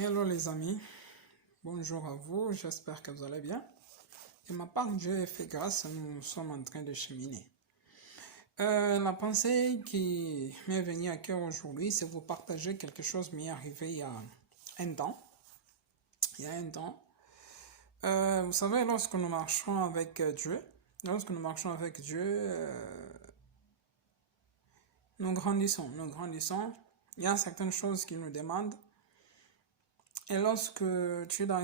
Hello les amis, bonjour à vous, j'espère que vous allez bien. De ma part, Dieu fait grâce, nous sommes en train de cheminer. La pensée qui m'est venue à cœur aujourd'hui, c'est vous partager quelque chose qui m'est arrivé il y a un temps. Vous savez, lorsque nous marchons avec Dieu, nous grandissons. Il y a certaines choses qu'il nous demande. Et lorsque tu es dans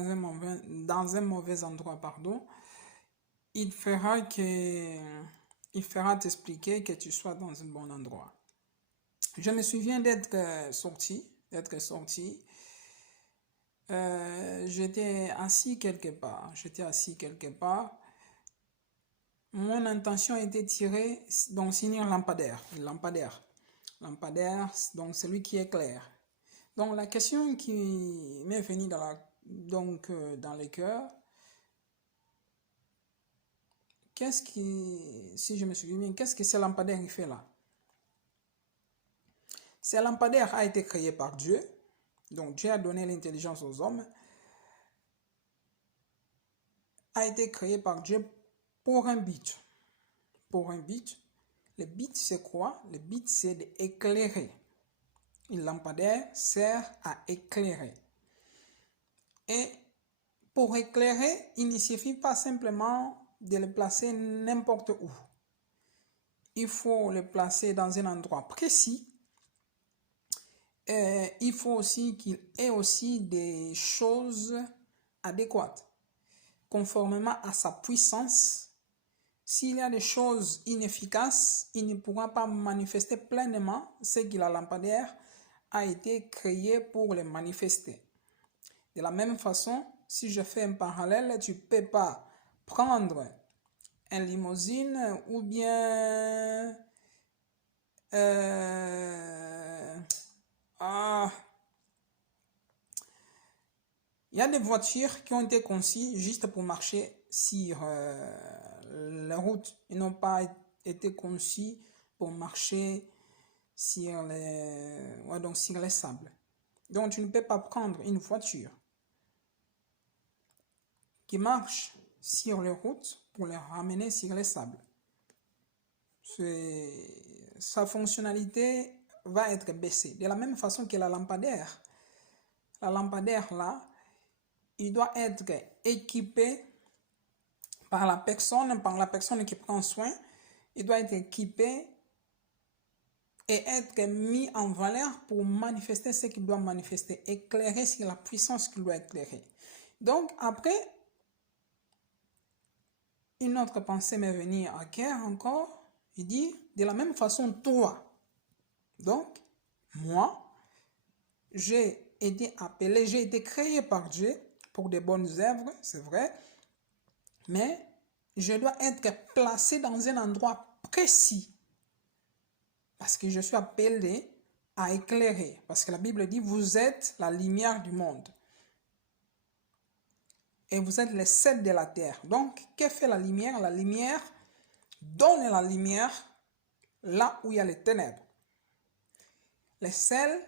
un mauvais endroit, il fera t'expliquer que tu sois dans un bon endroit. Je me souviens d'être sorti. J'étais assis quelque part. Mon intention était tirée, donc signer un lampadaire, donc celui qui éclaire. Donc la question qui m'est venue dans le cœur, si je me souviens bien, qu'est-ce que ce lampadaire il fait là? Ce lampadaire a été créé par Dieu, donc Dieu a donné l'intelligence aux hommes, a été créé par Dieu pour un but. Le but c'est quoi? Le but c'est d'éclairer. Un lampadaire sert à éclairer. Et pour éclairer, il ne suffit pas simplement de le placer n'importe où. Il faut le placer dans un endroit précis. Il faut aussi qu'il ait aussi des choses adéquates, conformément à sa puissance. S'il y a des choses inefficaces, il ne pourra pas manifester pleinement ce que la lampadaire a été créé pour le manifester. De la même façon, si je fais un parallèle, tu ne peux pas prendre un limousine ou bien il y a des voitures qui ont été conçues juste pour marcher sur la route. Ils n'ont pas été conçues pour marcher sur les sables. Donc tu ne peux pas prendre une voiture qui marche sur les routes pour les ramener sur les sables. Sa fonctionnalité va être baissée. De la même façon que la lampadaire là, il doit être équipé par la personne qui prend soin. Il doit être équipé et être mis en valeur pour manifester ce qu'il doit manifester, éclairer sur la puissance qu'il doit éclairer. Donc après, une autre pensée m'est venue à cœur encore. Il dit, de la même façon, toi. Donc, moi, j'ai été créé par Dieu pour de bonnes œuvres, c'est vrai, mais je dois être placé dans un endroit précis parce que je suis appelé à éclairer. Parce que la Bible dit, vous êtes la lumière du monde. Et vous êtes le sel de la terre. Donc, que fait la lumière? La lumière donne la lumière là où il y a les ténèbres. Le sel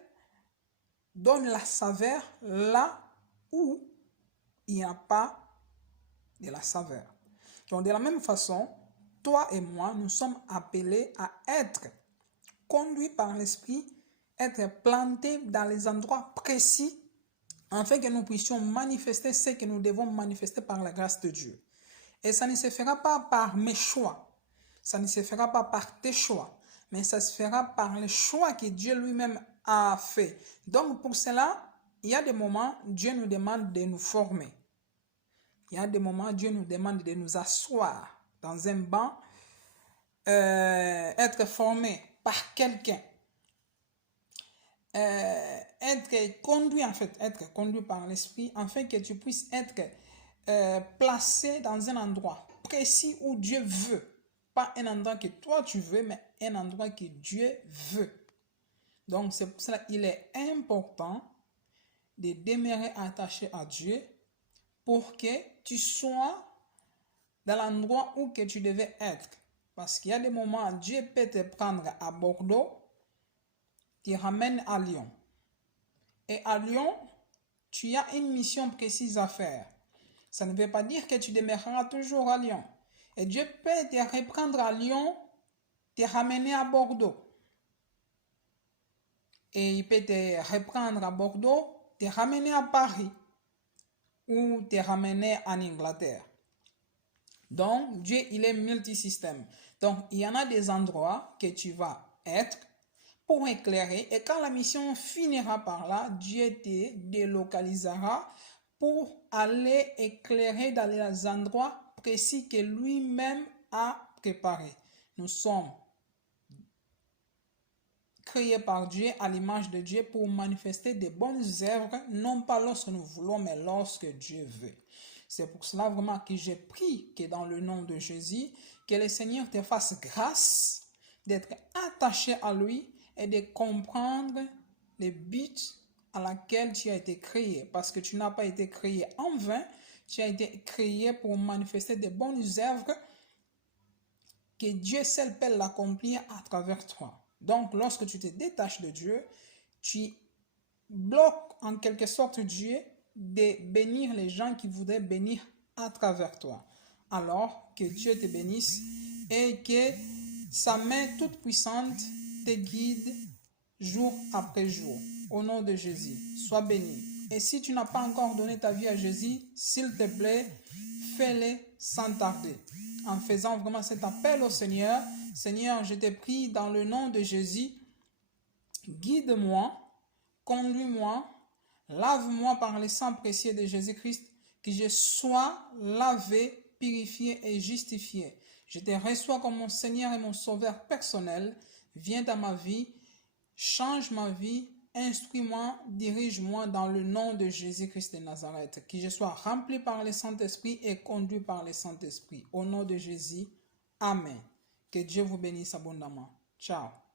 donne la saveur là où il n'y a pas de la saveur. Donc, de la même façon, toi et moi, nous sommes appelés à être conduits par l'Esprit, être plantés dans les endroits précis afin que nous puissions manifester ce que nous devons manifester par la grâce de Dieu. Et ça ne se fera pas par mes choix, ça ne se fera pas par tes choix, mais ça se fera par les choix que Dieu lui-même a fait. Donc pour cela, il y a des moments, Dieu nous demande de nous former. Il y a des moments, Dieu nous demande de nous asseoir dans un banc, être formé par quelqu'un. Être conduit par l'Esprit, afin que tu puisses être placé dans un endroit précis où Dieu veut. Pas un endroit que toi tu veux, mais un endroit que Dieu veut. Donc c'est pour cela qu'il est important de demeurer attaché à Dieu pour que tu sois dans l'endroit où que tu devais être. Parce qu'il y a des moments, Dieu peut te prendre à Bordeaux, te ramène à Lyon. Et à Lyon, tu as une mission précise à faire. Ça ne veut pas dire que tu demeureras toujours à Lyon. Et Dieu peut te reprendre à Lyon, te ramener à Bordeaux. Et il peut te reprendre à Bordeaux, te ramener à Paris ou te ramener en Angleterre. Donc, Dieu, il est multisystème. Donc, il y en a des endroits que tu vas être pour éclairer. Et quand la mission finira par là, Dieu te délocalisera pour aller éclairer dans les endroits précis que lui-même a préparés. Nous sommes créés par Dieu à l'image de Dieu pour manifester des bonnes œuvres, non pas lorsque nous voulons, mais lorsque Dieu veut. C'est pour cela vraiment que j'ai prié que dans le nom de Jésus, que le Seigneur te fasse grâce d'être attaché à lui et de comprendre les buts à laquelle tu as été créé. Parce que tu n'as pas été créé en vain, tu as été créé pour manifester des bonnes œuvres que Dieu seul peut l'accomplir à travers toi. Donc, lorsque tu te détaches de Dieu, tu bloques en quelque sorte Dieu de bénir les gens qui voudraient bénir à travers toi. Alors, que Dieu te bénisse et que sa main toute puissante te guide jour après jour. Au nom de Jésus, sois béni. Et si tu n'as pas encore donné ta vie à Jésus, s'il te plaît, fais-le sans tarder. En faisant vraiment cet appel au Seigneur, Seigneur, je te prie dans le nom de Jésus, guide-moi, conduis-moi, lave-moi par le sang précieux de Jésus-Christ, que je sois lavé, purifié et justifié. Je te reçois comme mon Seigneur et mon Sauveur personnel. Viens dans ma vie, change ma vie, instruis-moi, dirige-moi dans le nom de Jésus-Christ de Nazareth. Que je sois rempli par le Saint-Esprit et conduit par le Saint-Esprit. Au nom de Jésus, Amen. Que Dieu vous bénisse abondamment. Ciao.